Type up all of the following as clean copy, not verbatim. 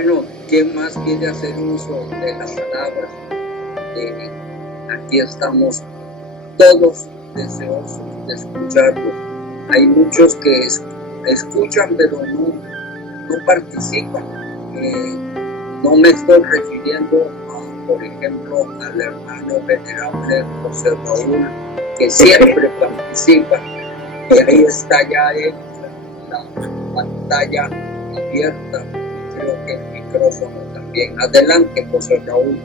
Bueno, ¿quién más quiere hacer uso de la palabra? Aquí estamos todos deseosos de escucharlo. Hay muchos que escuchan pero no participan. No me estoy refiriendo por ejemplo, al hermano venerable José Raúl, que siempre participa, y ahí está ya la pantalla abierta, creo que el micrófono también. Adelante, José Raúl.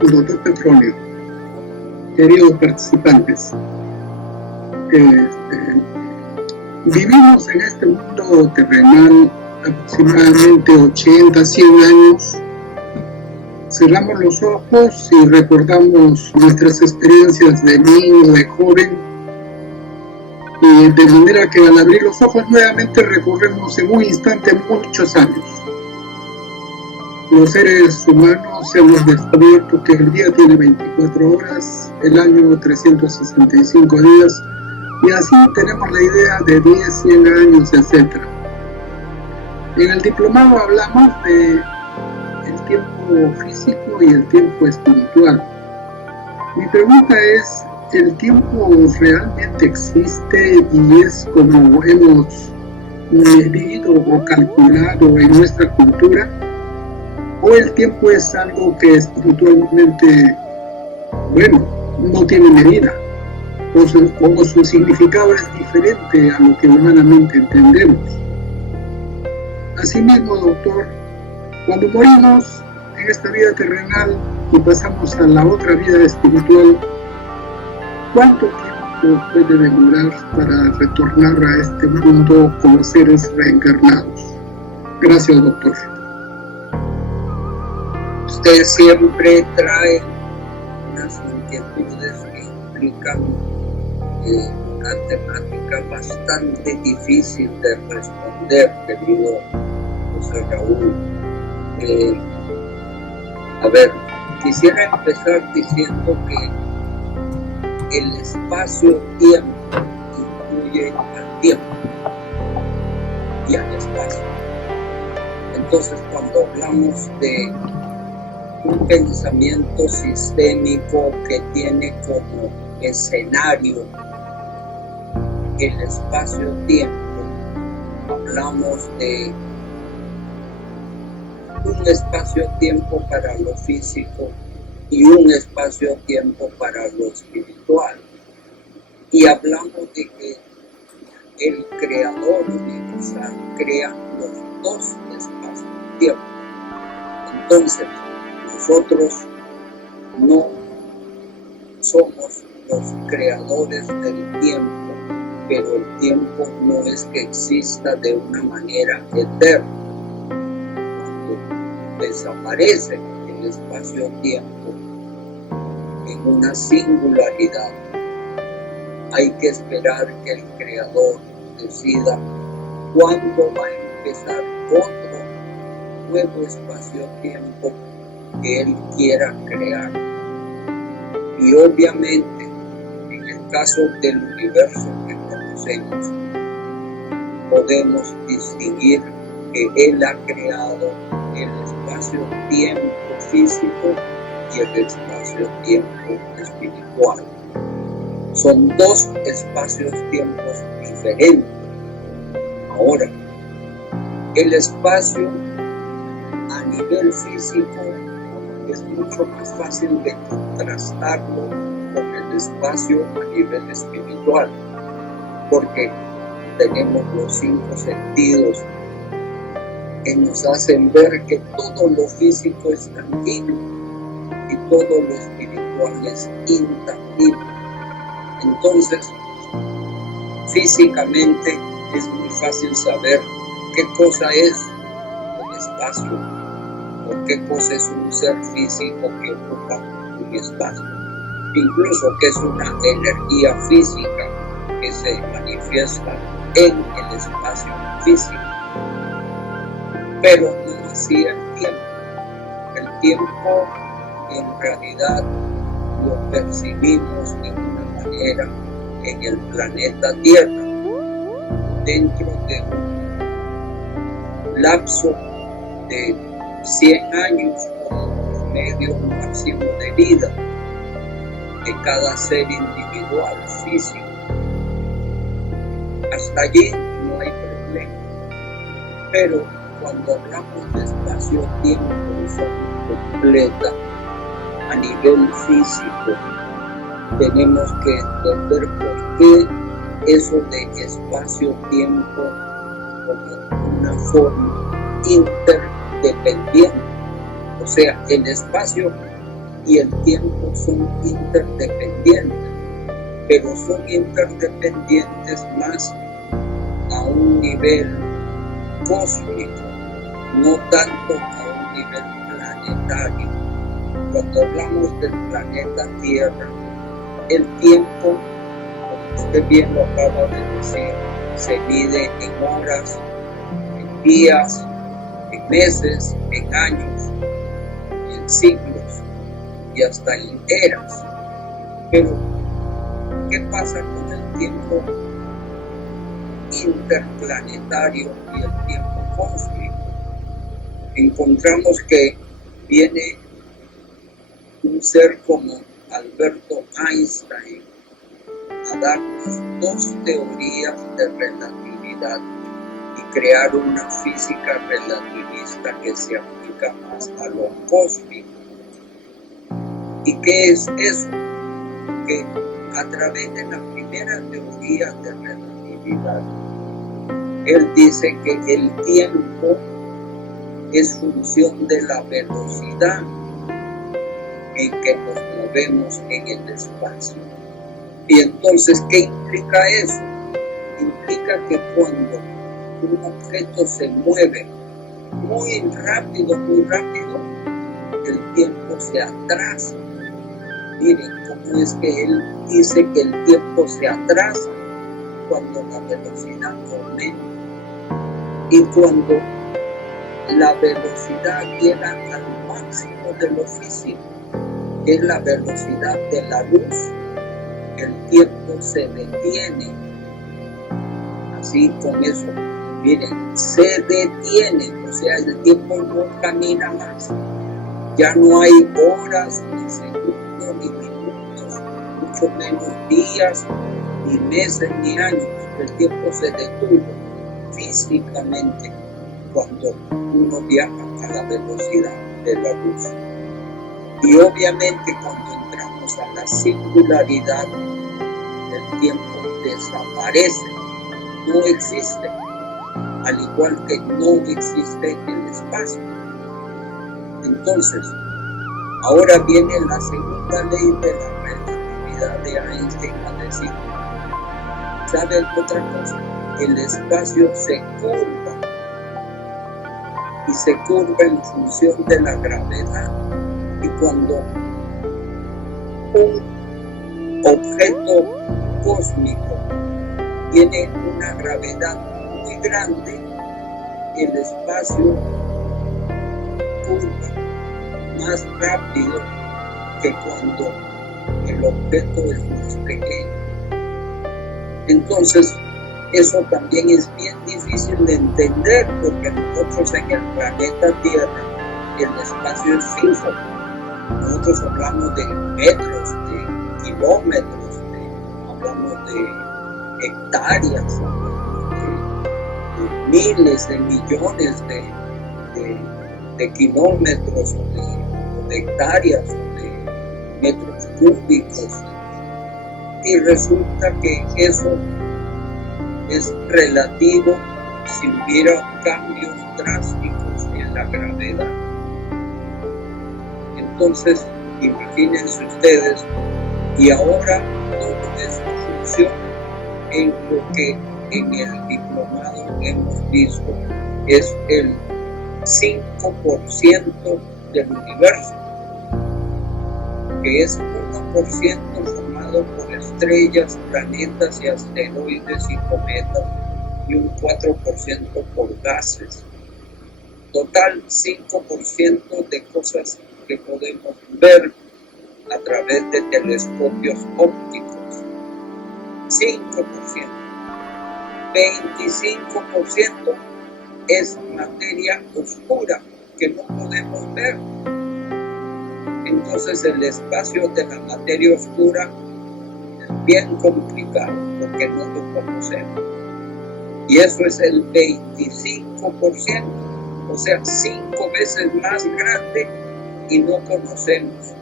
Doctor Petronio, queridos participantes, vivimos en este mundo terrenal aproximadamente 80, 100 años. Cerramos los ojos y recordamos nuestras experiencias de niño, de joven, y de manera que al abrir los ojos nuevamente recorremos en un instante muchos años. Los seres humanos hemos descubierto que el día tiene 24 horas, el año 365 días, y así tenemos la idea de 10, 100 años, etc. En el diplomado hablamos de el tiempo físico y el tiempo espiritual. Mi pregunta es, ¿el tiempo realmente existe y es como hemos medido o calculado en nuestra cultura? ¿O el tiempo es algo que espiritualmente, no tiene medida? O su significado es diferente a lo que humanamente entendemos. Asimismo, doctor, cuando morimos en esta vida terrenal y pasamos a la otra vida espiritual, ¿cuánto tiempo puede demorar para retornar a este mundo como seres reencarnados? Gracias, doctor. Usted siempre trae unas inquietudes que implican una temática bastante difícil de responder, querido José Raúl. Quisiera empezar diciendo que el espacio-tiempo incluye al tiempo y al espacio. Entonces, cuando hablamos de un pensamiento sistémico que tiene como escenario el espacio-tiempo, hablamos de un espacio-tiempo para lo físico y un espacio-tiempo para lo espiritual. Y hablamos de que el creador universal crea los dos espacios-tiempo. Entonces, nosotros no somos los creadores del tiempo, pero el tiempo no es que exista de una manera eterna. Cuando desaparece el espacio-tiempo en una singularidad, hay que esperar que el creador decida cuándo va a empezar otro nuevo espacio-tiempo que él quiera crear. Y obviamente, en el caso del universo que conocemos, podemos distinguir que él ha creado el espacio-tiempo físico y el espacio-tiempo espiritual. Son dos espacios-tiempos diferentes. Ahora, el espacio a nivel físico es mucho más fácil de contrastarlo con el espacio a nivel espiritual, porque tenemos los 5 sentidos que nos hacen ver que todo lo físico es tangible y todo lo espiritual es intangible. Entonces, físicamente es muy fácil saber qué cosa es el espacio o qué cosa es un ser físico que ocupa un espacio. Incluso que es una energía física que se manifiesta en el espacio físico. Pero no así el tiempo. El tiempo en realidad lo percibimos de una manera en el planeta Tierra, dentro de un lapso de 100 años como promedio máximo de vida de cada ser individual físico. Hasta allí no hay problema. Pero cuando hablamos de espacio-tiempo de forma completa, a nivel físico, tenemos que entender por qué eso de espacio-tiempo como una forma interdependiente. O sea, el espacio y el tiempo son interdependientes, pero son interdependientes más a un nivel cósmico, no tanto a un nivel planetario. Cuando hablamos del planeta Tierra, el tiempo, como usted bien lo acaba de decir, se mide en horas, en días, en meses, en años, en siglos y hasta en eras. Pero, ¿qué pasa con el tiempo interplanetario y el tiempo cósmico? Encontramos que viene un ser como Alberto Einstein a darnos dos teorías de relatividad y crear una física relativista que se aplica más a lo cósmico. ¿Y qué es eso? Que a través de la primera teoría de relatividad, él dice que el tiempo es función de la velocidad en que nos movemos en el espacio. Y entonces, ¿qué implica eso? Implica que cuando un objeto se mueve muy rápido, el tiempo se atrasa. Miren cómo es que él dice que el tiempo se atrasa cuando la velocidad aumenta. Y cuando la velocidad llega al máximo de lo físico, que es la velocidad de la luz, el tiempo se detiene. Así con eso, miren, se detiene, o sea, el tiempo no camina más. Ya no hay horas, ni segundos, ni minutos, mucho menos días, ni meses, ni años. El tiempo se detuvo físicamente cuando uno viaja a la velocidad de la luz. Y obviamente cuando entramos a la singularidad, el tiempo desaparece, no existe, al igual que no existe el espacio. Entonces, ahora viene la segunda ley de la relatividad de Einstein a decir, ¿saben otra cosa? El espacio se curva, y se curva en función de la gravedad. Y cuando un objeto cósmico tiene una gravedad muy grande, el espacio curva más rápido que cuando el objeto es más pequeño. Entonces, eso también es bien difícil de entender porque nosotros en el planeta Tierra el espacio es fijo. Nosotros hablamos de metros, de kilómetros, hablamos de hectáreas, de miles de millones de kilómetros, de hectáreas, de metros cúbicos. Y resulta que eso es relativo si hubiera cambios drásticos en la gravedad. Entonces, imagínense ustedes, y ahora todo esto funciona en lo que en el diplomado hemos visto es el 5% del universo, que es 1% formado por estrellas, planetas y asteroides y cometas, y un 4% por gases. Total 5% de cosas que podemos ver a través de telescopios ópticos. 5%. 25% es materia oscura que no podemos ver. Entonces el espacio de la materia oscura es bien complicado porque no lo conocemos. Y eso es el 25%, o sea, 5 veces más grande y no conocemos.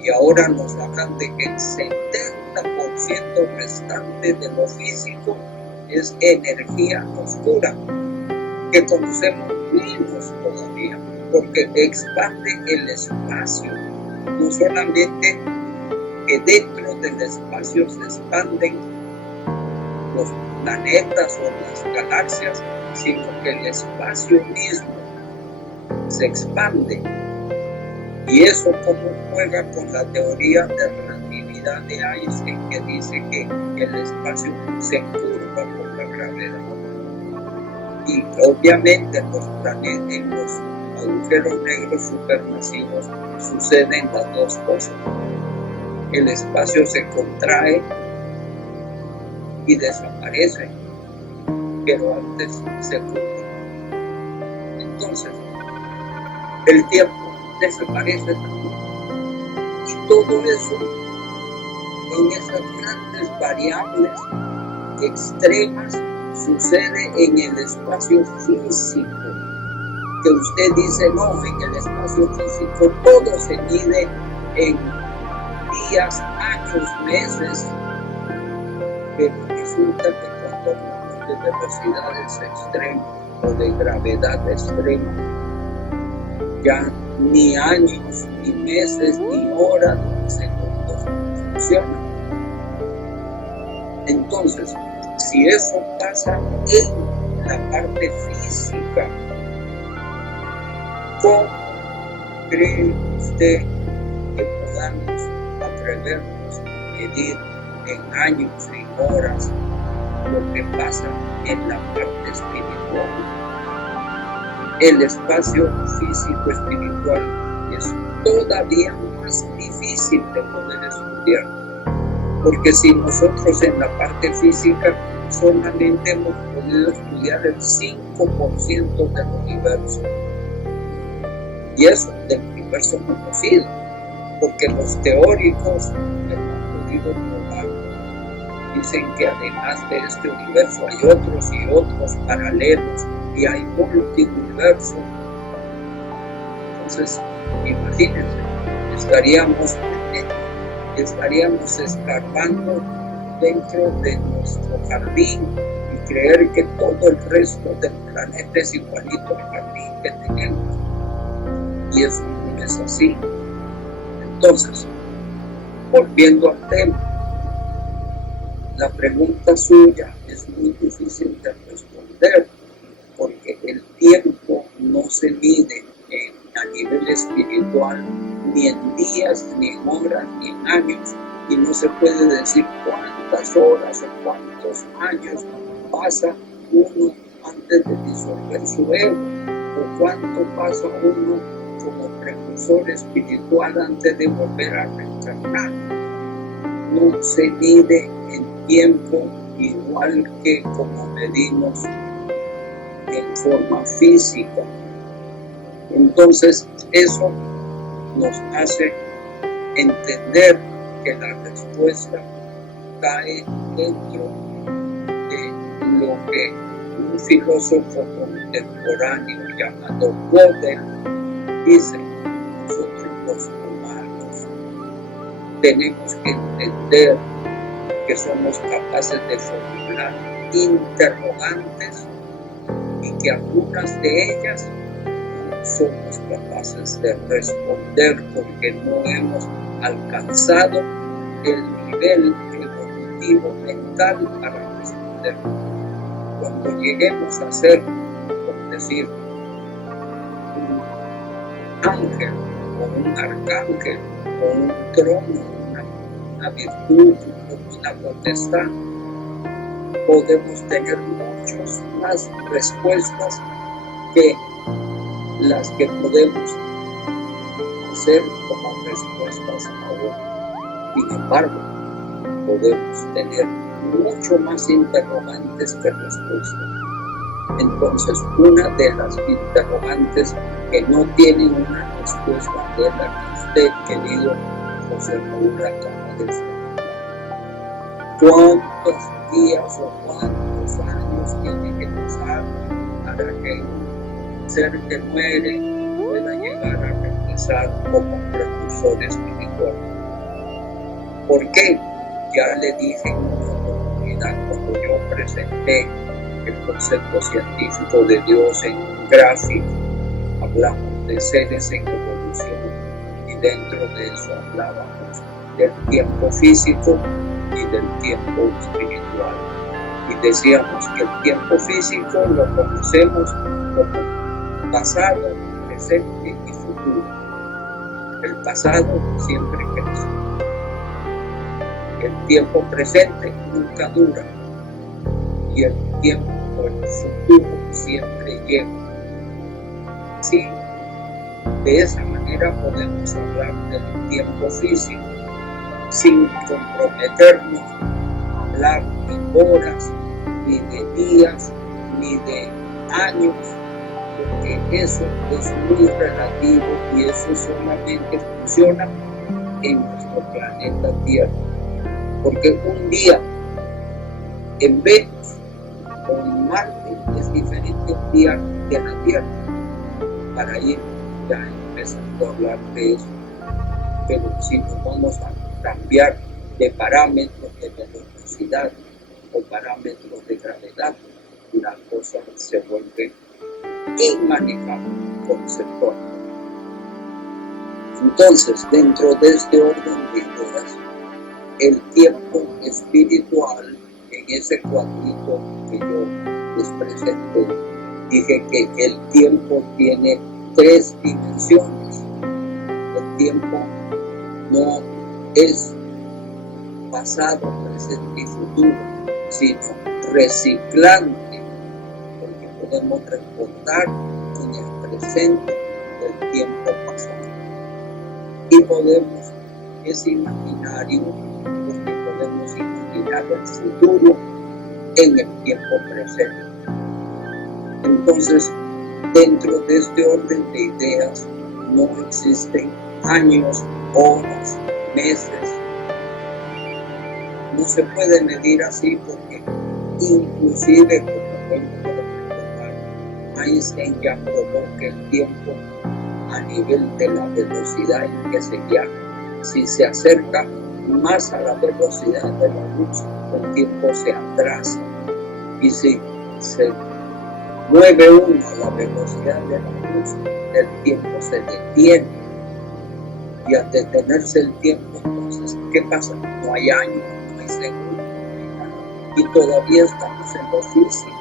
Y ahora nos hablan de que el 70% restante de lo físico es energía oscura, que conocemos menos todavía, porque expande el espacio. No solamente que dentro del espacio se expanden los planetas o las galaxias, sino que el espacio mismo se expande. Y eso como juega con la teoría de relatividad de Einstein, que dice que el espacio se curva por la gravedad. Y obviamente en los planetas, en los agujeros negros supermasivos, suceden las dos cosas. El espacio se contrae y desaparece, pero antes se curva. Entonces, el tiempo desaparece también. Y todo eso, en esas grandes variables extremas, sucede en el espacio físico. Que usted dice, no, en el espacio físico todo se mide en días, años, meses. Pero resulta que cuando hablamos de velocidades extremas o de gravedad extrema, ya ni años, ni meses, ni horas, ni segundos funcionan. Entonces, si eso pasa en la parte física, ¿cómo cree usted que podamos atrevernos a medir en años, en horas, lo que pasa en la parte espiritual? El espacio físico espiritual es todavía más difícil de poder estudiar, porque si nosotros en la parte física solamente hemos podido estudiar el 5% del universo, y eso del universo conocido, porque los teóricos hemos podido probar, dicen que además de este universo hay otros y otros paralelos, y hay multiuniverso. Entonces, imagínense, estaríamos escarbando dentro de nuestro jardín y creer que todo el resto del planeta es igualito al jardín que tenemos. Y eso no es así. Entonces, volviendo al tema, la pregunta suya es muy difícil de responder, porque el tiempo no se mide a nivel espiritual, ni en días, ni en horas, ni en años, y no se puede decir cuántas horas o cuántos años pasa uno antes de disolver su ego, o cuánto pasa uno como precursor espiritual antes de volver a reencarnar. No se mide en tiempo igual que como medimos en forma física. Entonces eso nos hace entender que la respuesta cae dentro de lo que un filósofo contemporáneo llamado Gödel dice: nosotros los humanos tenemos que entender que somos capaces de formular interrogantes y que algunas de ellas no somos capaces de responder porque no hemos alcanzado el nivel evolutivo mental para responder. Cuando lleguemos a ser, por decir, un ángel o un arcángel o un trono, una virtud, una potestad, podemos tener muchas más respuestas que las que podemos hacer como respuestas ahora. Sin embargo, podemos tener mucho más interrogantes que respuestas. Entonces, una de las interrogantes que no tienen una respuesta es la que usted, querido José Raúl, acaba de decir. ¿Cuántos días o cuántos años tiene que pasar para que un ser que muere pueda llegar a regresar como precursor espiritual? ¿Por qué? Ya le dije en una oportunidad cuando yo presenté el concepto científico de Dios en un gráfico, hablamos de seres en evolución y dentro de eso hablábamos del tiempo físico y del tiempo espiritual. Y decíamos que el tiempo físico lo conocemos como pasado, presente y futuro. El pasado siempre crece. El tiempo presente nunca dura y el tiempo futuro siempre llega. Sí, de esa manera podemos hablar del tiempo físico sin comprometernos a hablar de horas, ni de días, ni de años, porque eso es muy relativo y eso solamente funciona en nuestro planeta Tierra. Porque un día en Venus o en Marte es diferente a un día de la Tierra. Para ir ya empezando a hablar de eso. Pero si nos vamos a cambiar de parámetros de velocidad o parámetros de gravedad, la cosa se vuelve inmanejable, conceptual. Entonces, dentro de este orden de ideas, el tiempo espiritual, en ese cuadrito que yo les presenté, dije que el tiempo tiene 3 dimensiones. El tiempo no es pasado, presente y futuro, sino reciclante, porque podemos recordar en el presente el tiempo pasado. Y podemos, es imaginario, porque podemos imaginar el futuro en el tiempo presente. Entonces, dentro de este orden de ideas no existen años, horas, meses. No se puede medir así porque inclusive, como vuelvo a recordar, Einstein ya probó que el tiempo a nivel de la velocidad en que se viaja, si se acerca más a la velocidad de la luz, el tiempo se atrasa. Y si se mueve uno a la velocidad de la luz, el tiempo se detiene. Y al detenerse el tiempo, entonces, ¿qué pasa? No hay años, no hay segundos, y todavía estamos en lo físico.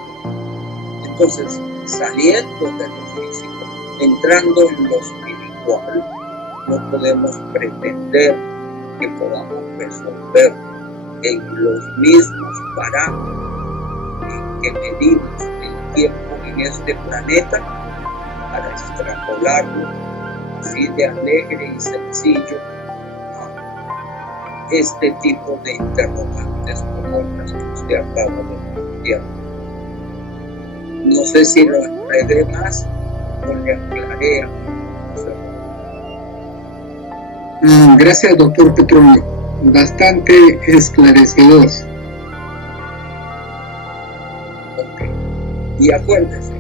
Entonces, saliendo de lo físico, entrando en lo espiritual, no podemos pretender que podamos resolver en los mismos parámetros en que medimos el tiempo en este planeta para extrapolarlo así de alegre y sencillo a este tipo de interrogantes como las que usted acaba de plantear. No sé si lo enredé más o le aclaré a Gracias, doctor Petronio. Bastante esclarecedor. Ok. Y acuérdese,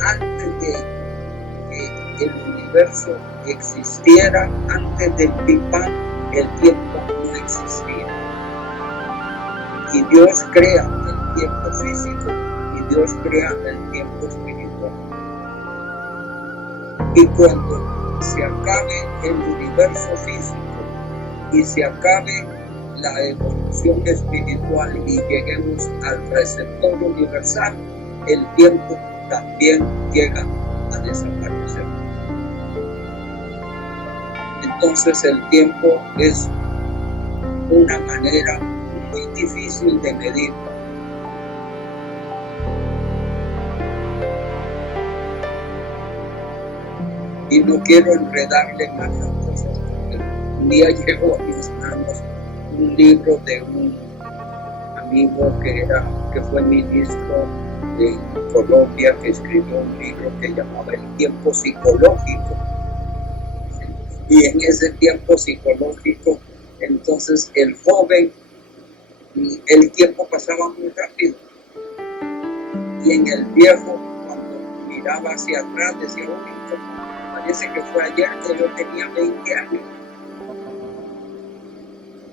antes de que el universo existiera, antes del Big Bang, el tiempo no existía. Y Dios crea el tiempo físico y Dios crea el tiempo espiritual. Y cuando se acabe el universo físico y se acabe la evolución espiritual y lleguemos al receptor universal, el tiempo también llega a desaparecer. Entonces el tiempo es una manera muy difícil de medir. Y no quiero enredarle más las cosas, porque un día llegó a mis manos un libro de un amigo que fue ministro en Colombia, que escribió un libro que llamaba El tiempo psicológico. Y en ese tiempo psicológico, entonces el joven, el tiempo pasaba muy rápido. Y en el viejo, cuando miraba hacia atrás, decía, uy, parece que fue ayer que yo tenía 20 años.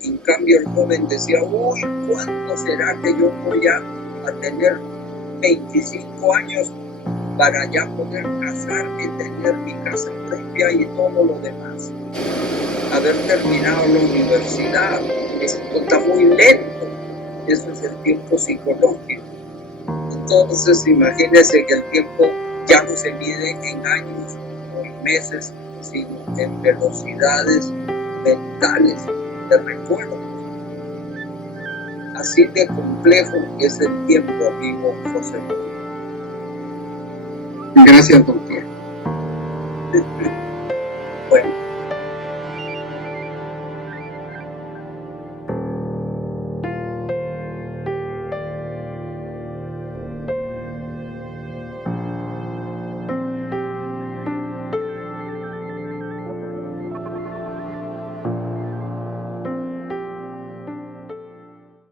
En cambio el joven decía, uy, ¿cuándo será que yo voy a tener 25 años para ya poder casarme, tener mi casa propia y todo lo demás? Haber terminado la universidad, esto está muy lento. Eso es el tiempo psicológico. Entonces imagínense que el tiempo ya no se mide en años o en meses, sino en velocidades mentales de recuerdo. Así de complejo es el tiempo, amigo José Luis. Gracias, doctor. Bueno.